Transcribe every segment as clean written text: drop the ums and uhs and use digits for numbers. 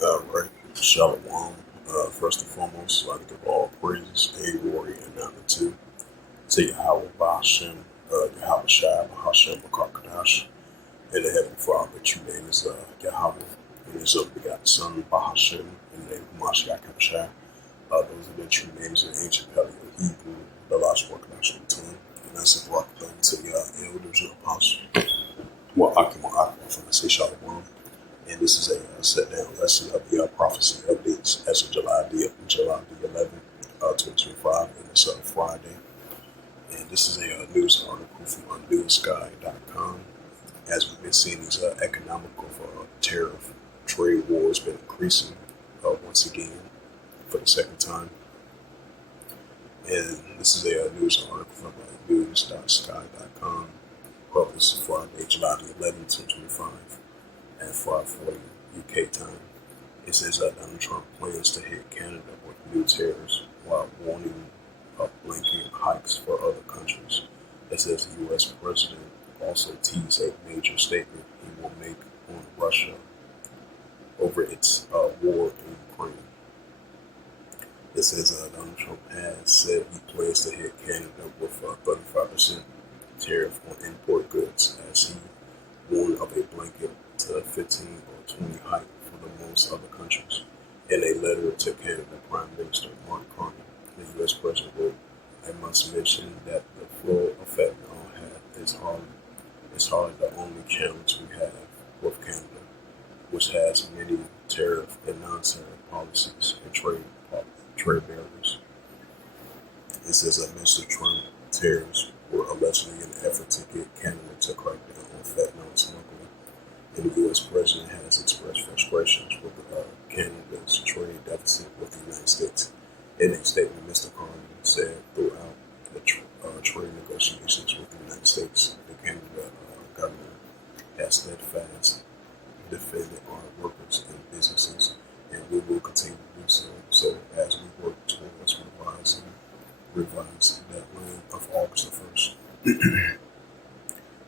Right. Shalom. First and foremost, I'd like to give all praises, A, glory, and honor to Yahweh Bahashem, Yahweh Shai, Bahashem, Makakadash, and the Heavenly Father, that you name is Yahweh, and his only begotten Son, Bahashem, in the name of Mashiach Shai. Those are the true names in ancient Paleo Hebrew, the last Orthodox tongue, and that's a rock them to the elders and apostles. Well, Akima, from the say Shalom. And this is a sit-down lesson of the prophecy updates as of July the 11th, 2025, and it's Friday. And this is a news article from newsguy.com. As we've been seeing, these economical tariff trade wars been increasing once again for the second time. And this is a news article from news.sky.com. Published Friday, July the 11th, 2025. At 5:40 UK time. It says that Donald Trump plans to hit Canada with new tariffs while warning of blanket hikes for other countries. It says the U.S. president also teased a major statement he will make on Russia over its war in Ukraine. It says Donald Trump has said he plans to hit Canada with a 35% tariff on import goods as he warned of a blanket to 15 or 20 hike for the most other countries. In a letter to Canada Prime Minister Mark Carney, the U.S. President wrote, "I must mention that the flow of fentanyl is hardly the only challenge we have with Canada, which has many tariff and non-tariff policies and trade barriers." It says that Mr. Trump tariffs were allegedly an effort to get Canada to crack down on fentanyl smuggling. And the U.S. president has expressed frustrations with Canada's trade deficit with the United States. In a statement, Mr. Carney said throughout the trade negotiations with the United States, the Canada government has steadfast defended our workers and businesses, and we will continue to do so. So as we work towards revise that land of August the 1st.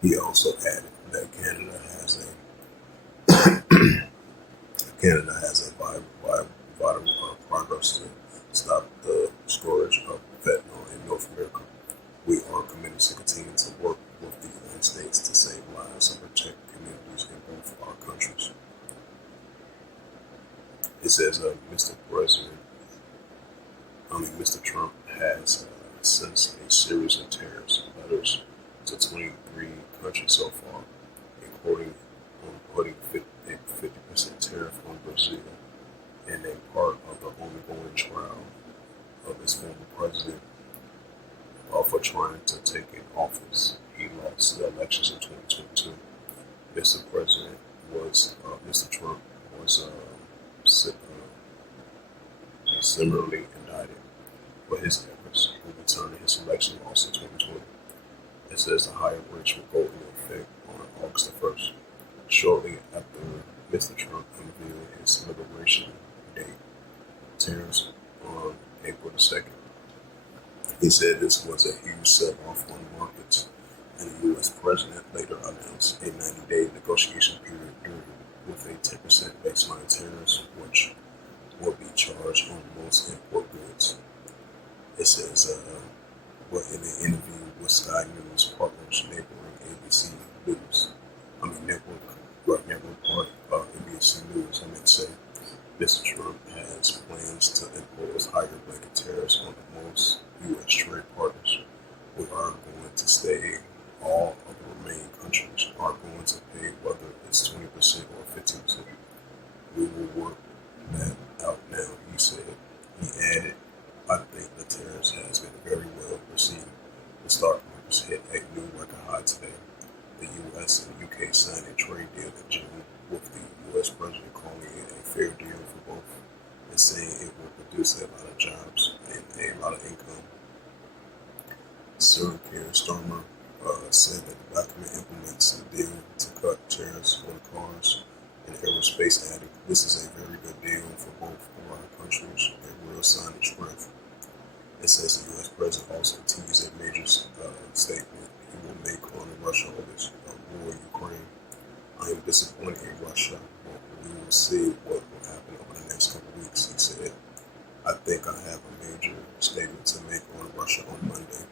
He also added that Canada has vital progress to stop the scourge of fentanyl in North America. We are committed to continue to work with the United States to save lives and protect communities in both our countries. It says, Mr. Trump has sent a series of tariffs letters to 23 countries so far, including putting a 50% tariff on Brazil, and a part of the ongoing trial of his former president for trying to take in office. He lost the elections in 2022. Mr. Trump was similarly indicted for his efforts overturning his election loss in 2020. It says the higher rates will go into effect on August the 1st. Shortly after Mr. Trump unveiled his Liberation Day tariffs on April the 2nd. He said this was a huge sell-off on markets, and the U.S. president later announced a 90-day negotiation period with a 10% baseline tariffs, which will be charged on most import goods. It says, in an interview with Sky News partners neighboring ABC News, network part NBC News, Mr. Trump has plans to impose higher blanket tariffs on the most U.S. trade partners. We are going to stay. All of the remaining countries are going to pay, whether it's 20% or 15%. We will work that out now, he said. He added, "I think the tariffs has been very well received. The stock markets hit a new record high today. The U.S. and U.K. signed a trade deal in June, with the U.S. president calling it a fair deal for both and saying it will produce a lot of jobs and a lot of income." Sir Keir Starmer said that the document implements the deal to cut tariffs on cars and aerospace, adding, "This is a very good deal for both of our countries, a real sign of strength." It says the U.S. president also teased a major statement he will make on Russia over war in Ukraine. "I am disappointed in Russia, we will see what will happen over the next couple of weeks. He said, I think I have a major statement to make on Russia on Monday.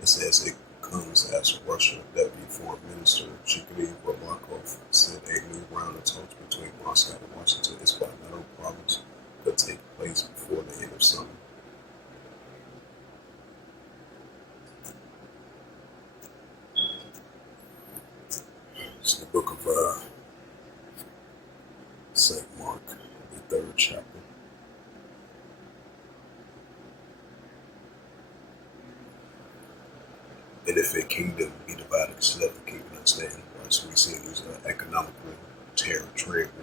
It says it comes as Russia Deputy Foreign Minister Sergei Lavrov said a new round of talks between Moscow and Washington is bilateral problems could take place before the end of summer. It's the book of St. Mark, the third chapter. And if a kingdom be divided, so that the kingdom not stand. Right? So we see these economical trade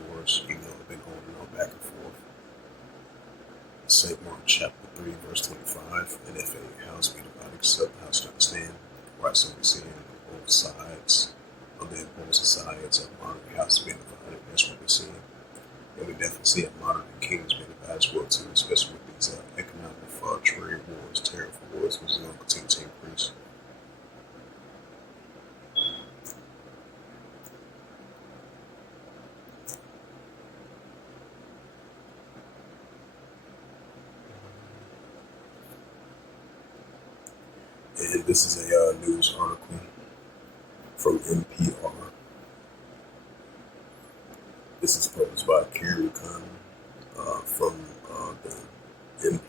wars, even though they've been holding on back and forth. St. Mark chapter 3, verse 25. And if a house be divided, so the house not stand. Right, so we see on both sides, on the opposing sides of modern house being divided. That's what we're seeing. And we definitely see a modern kingdoms being divided as well too, especially with these economic trade wars, tariff wars, which is going to continue to increase. And this is a news article from NPR. This is published by Carrie Connor from the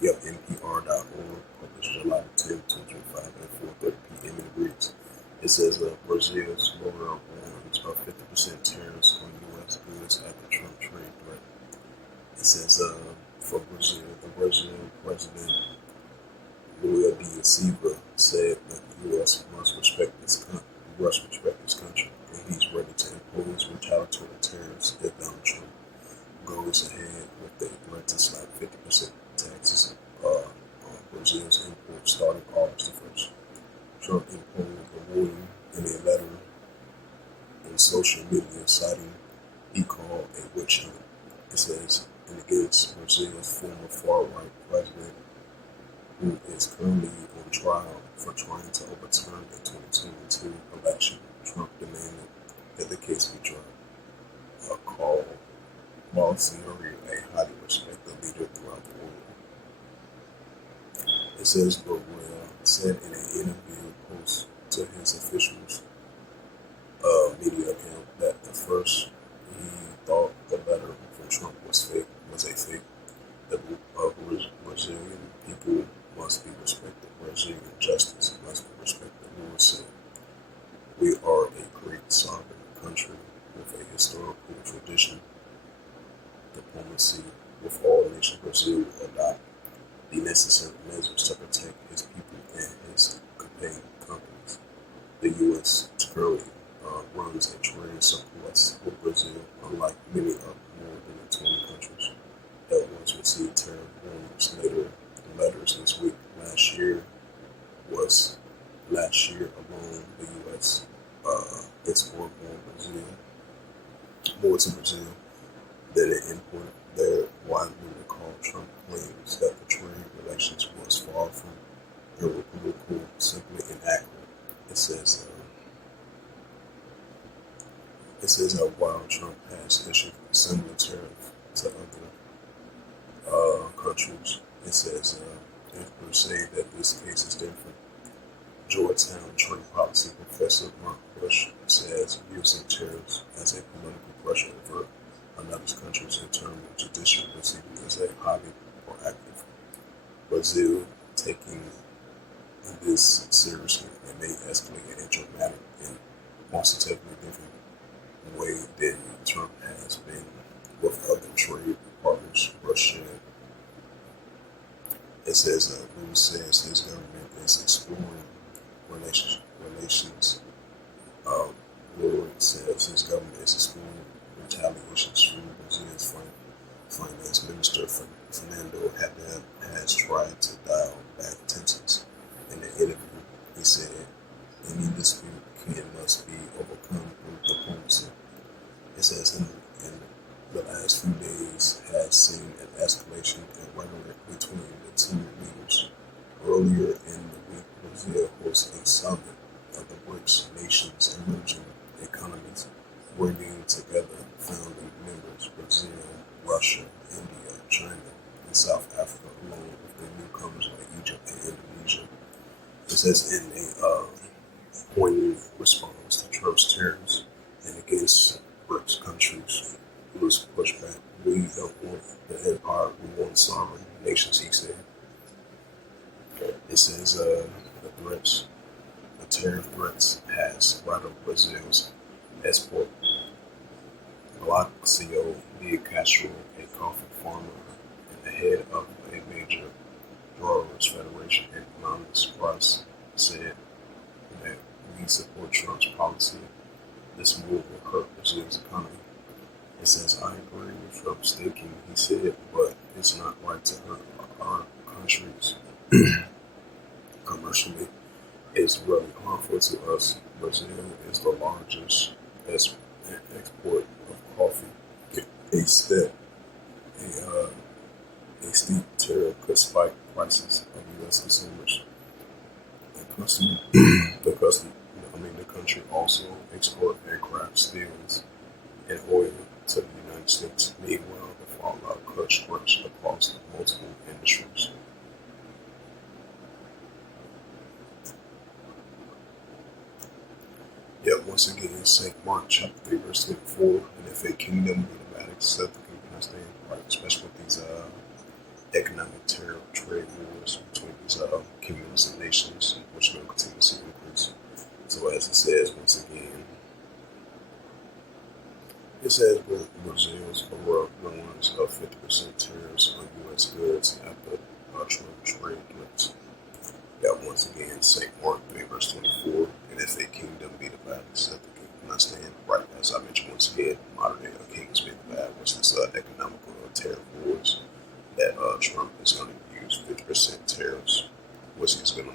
NPR.org, published July 10, 2025 at 4:30 p.m. in Greece. It says Brazil's lower warns of 50% tariffs on U.S. goods after Trump trade threat. It says for Brazil, the Brazilian president Lula da Silva said that the U.S. must respect this country, and he's ready to impose retaliatory tariffs if Donald Trump goes ahead with the threat to slap 50% taxes on Brazil's imports starting August the 1st. Trump imposed a warning in a letter in social media, citing he called a witch hunt. It says, and against Brazil's former far-right president, who is currently on trial for trying to overturn the 2022 election. Trump demanded that the case be dropped. Called Bolsonaro a highly respected leader throughout the world. It says Borrell said in an interview post to his officials media account that the first he thought the letter from Trump was a fake. The Brazilian people must be respected. Brazilian justice must be respected. Lula said, we are a great sovereign country with a historical tradition, diplomacy with all nations. Brazil will adopt the necessary measures to protect his people and his companies. The U.S. currently runs a trade surplus with Brazil, unlike many of more than 20 countries that once received tariff warnings. Letters this week. Last year alone, the U.S. exported more to Brazil than it imported. Their widely recalled Trump claims that the trade relations was far from irreparable, simply inaccurate. It says while Trump has issued similar tariff to other countries, it says experts say that this case is different. Georgetown trade policy professor Mark Bush says using tariffs as a political pressure over another country's internal judicial proceeding is a highly proactive. Brazil taking this seriously and may escalate in a dramatic and positively different way than Trump has been with other trade partners, Russia. It says Lula says his government is exploring relations. Lula says his government is exploring retaliations through Brazil's finance minister Fernando Haddad has tried to dial back tensions. In the interview, he said any dispute must be overcome through diplomacy. It says in the last few days has seen an escalation in rhetoric between the two leaders. Earlier in the week, Brazil hosted a summit of the BRICS nations' emerging economies, bringing together says in a poignant response to Trump's tariffs and against BRICS countries, it was pushed back. We don't want the empire, we want sovereign nations, he said. It says the tariff threats has rattled Brazil's export. Galaxio de Castro, a coffee farmer and the head of a major growers federation economist Price, said that we support Trump's policy. This move will hurt Brazil's economy. It says, I agree with Trump's thinking, he said, but it's not right to hurt our countries commercially. It's really harmful to us. Brazil is the largest export of coffee. A step, a steep tariff could spike prices of U.S. consumers. The country also export aircraft steels and oil to the United States. Meanwhile, the fallout cuts stretch across multiple industries. Yet once again, St. Mark chapter 3, verse 24, and if a kingdom be divided, except the kingdom has stand, right, especially with these economic trade wars between these kingdoms and nations, which will continue to increase. So as it says once again, it says Brazil's warns of 50% tariffs on U.S. goods after Trump trade threats. Got once again St. Mark 3 verse 24, and if a kingdom be divided, except the kingdom not stand, right, as I mentioned once again, modern day kings being divided, which is economical tariff wars that Trump is going to use 50% tariffs, which he's going to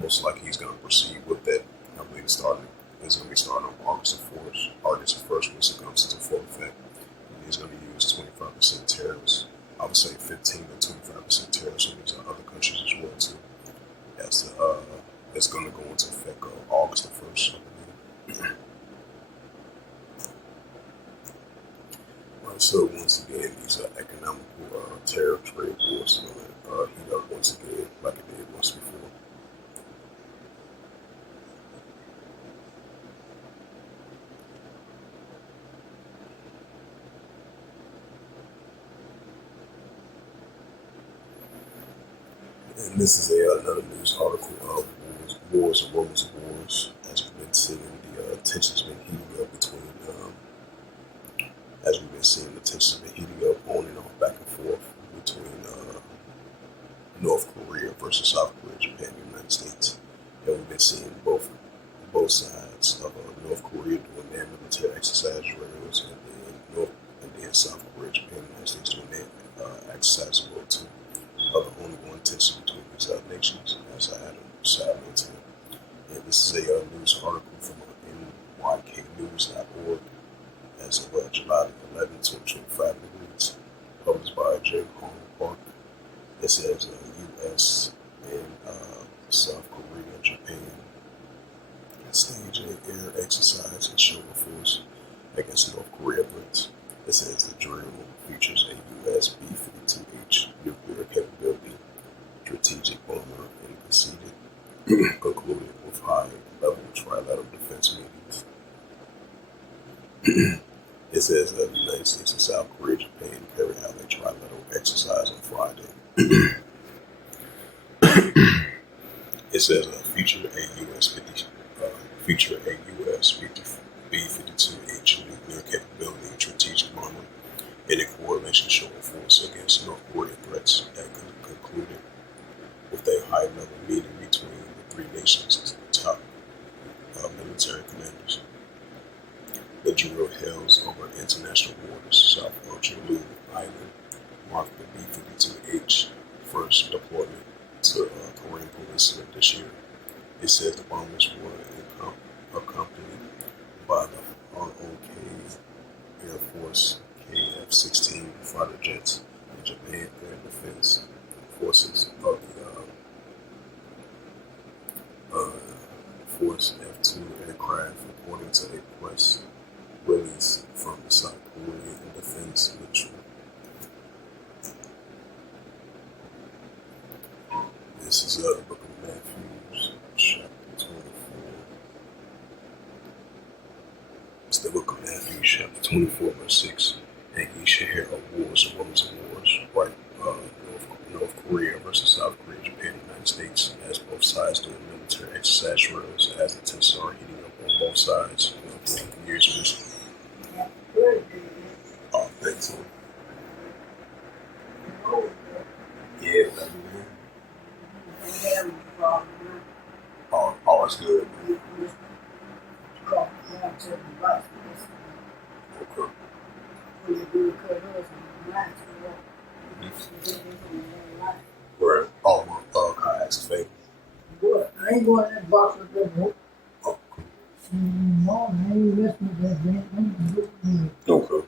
most likely he's going to proceed with that. I believe it's going to be starting on August the 1st, once it comes into full effect. And he's going to use 25% tariffs. I would say 15 to 25% tariffs on these other countries as well too. It's going to go into effect August the 1st. Right, so once again, these economical tariff trade wars are going to heat up once again, like it did once before. And this is another news article of wars and rumors of wars. As we've been seeing, the tensions been heating up between. As we've been seeing, the tensions been heating up on and off, back and forth between North Korea versus South Korea, Japan, and the United States. And we've been seeing both sides of North Korea doing their military exercise drills, and then South Korea, Japan, and the United States doing their exercise as well too. The ongoing tension between these nations, as I had sadly into. And this is a news article from nyknews.org as of July 11, 2025 degrees, published by J. Hong Park. It says U.S. and South Korea, Japan stage an air exercise and show of force against North Korea threats. It says the drill features a U.S. B-52H nuclear capability, strategic bomber, and concluded with high-level trilateral defense meetings. It says that the United States and South Korea, Japan carried out a trilateral exercise on Friday. It says feature a U.S. B-52H nuclear capability, strategic bomber, and a coordination show of force against North Korean threats that concluded with a high-level meeting between the three nations' top military commanders. The drill held over international waters south of Jeolu Island marked the B-52H first deployment to Korean Peninsula this year. It said the bombers were accompanied by the ROK Air Force KF-16 fighter jets and Japan Air Defense Forces of the Force F-2 aircraft, according to a press release from the South Korean Defense Ministry. This is the book of Matthew, the book of Matthew, chapter 24, verse 6. And ye shall hear of wars and rumors of wars, right? North Korea versus South Korea, Japan, and the United States, as both sides doing military exercise drills, as the tensions are heating up on both sides. Throughout the years of this. Oh, thanks. Yeah, oh, it's good. Okay. Right. Oh, can I ask a favor? I ain't going in that box with that book. Oh, No, I ain't listening to that damn thing. okay.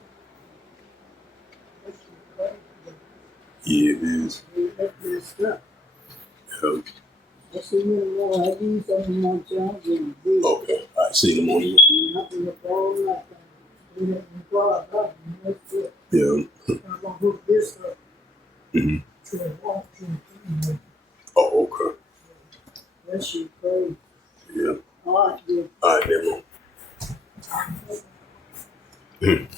Yeah, it is. That's good stuff. Yeah. I see you tomorrow. I do something more challenging. Okay. All right. See you in the morning. Nothing to fall like that. Do that in the car. That's it. Yeah. I'm going to hook this up Mm-hmm. to a walk to the Oh, okay. that shit crazy. Yeah. All right, good. All right, then.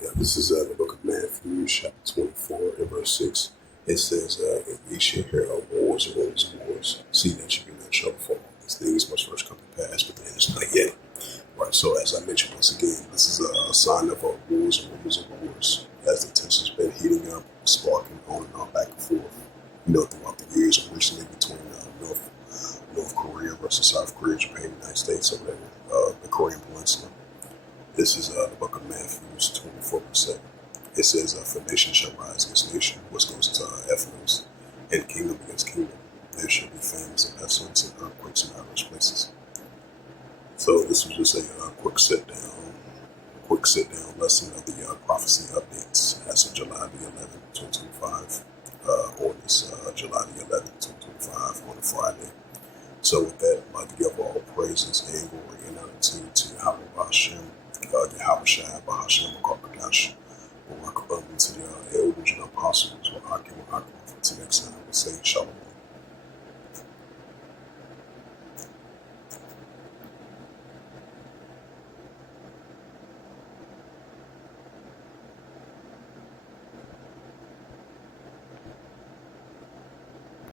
Yeah, this is the book of Matthew, chapter 24, and verse 6. It says, and ye shall hear of wars and rumors of wars. See that you be not troubled, for all these things must first come to pass, but then it's not yet. Right, so as I mentioned once again, this is a sign of wars and rumors of wars, as the tension's been heating up, sparking on and on, back and forth. Throughout the years, and recently between North Korea versus South Korea, Japan, United States, over there, the Korean Peninsula. This is the book of Matthew, 24 verse 7. It says, for nation shall rise against nation, which goes to Ephesus, and kingdom against kingdom. There shall be famines and pestilence and earthquakes in various places. So this was just a quick sit down lesson of the prophecy updates as of July the 11th, 2025, on this July the 11th, 2025, on a Friday. So with that, I'd like to give all praises and glory and honor to Yahweh Hashem, Yahweh Shai, Bahashem, Makakadash, to the elders and apostles, until next time, we say Shalom.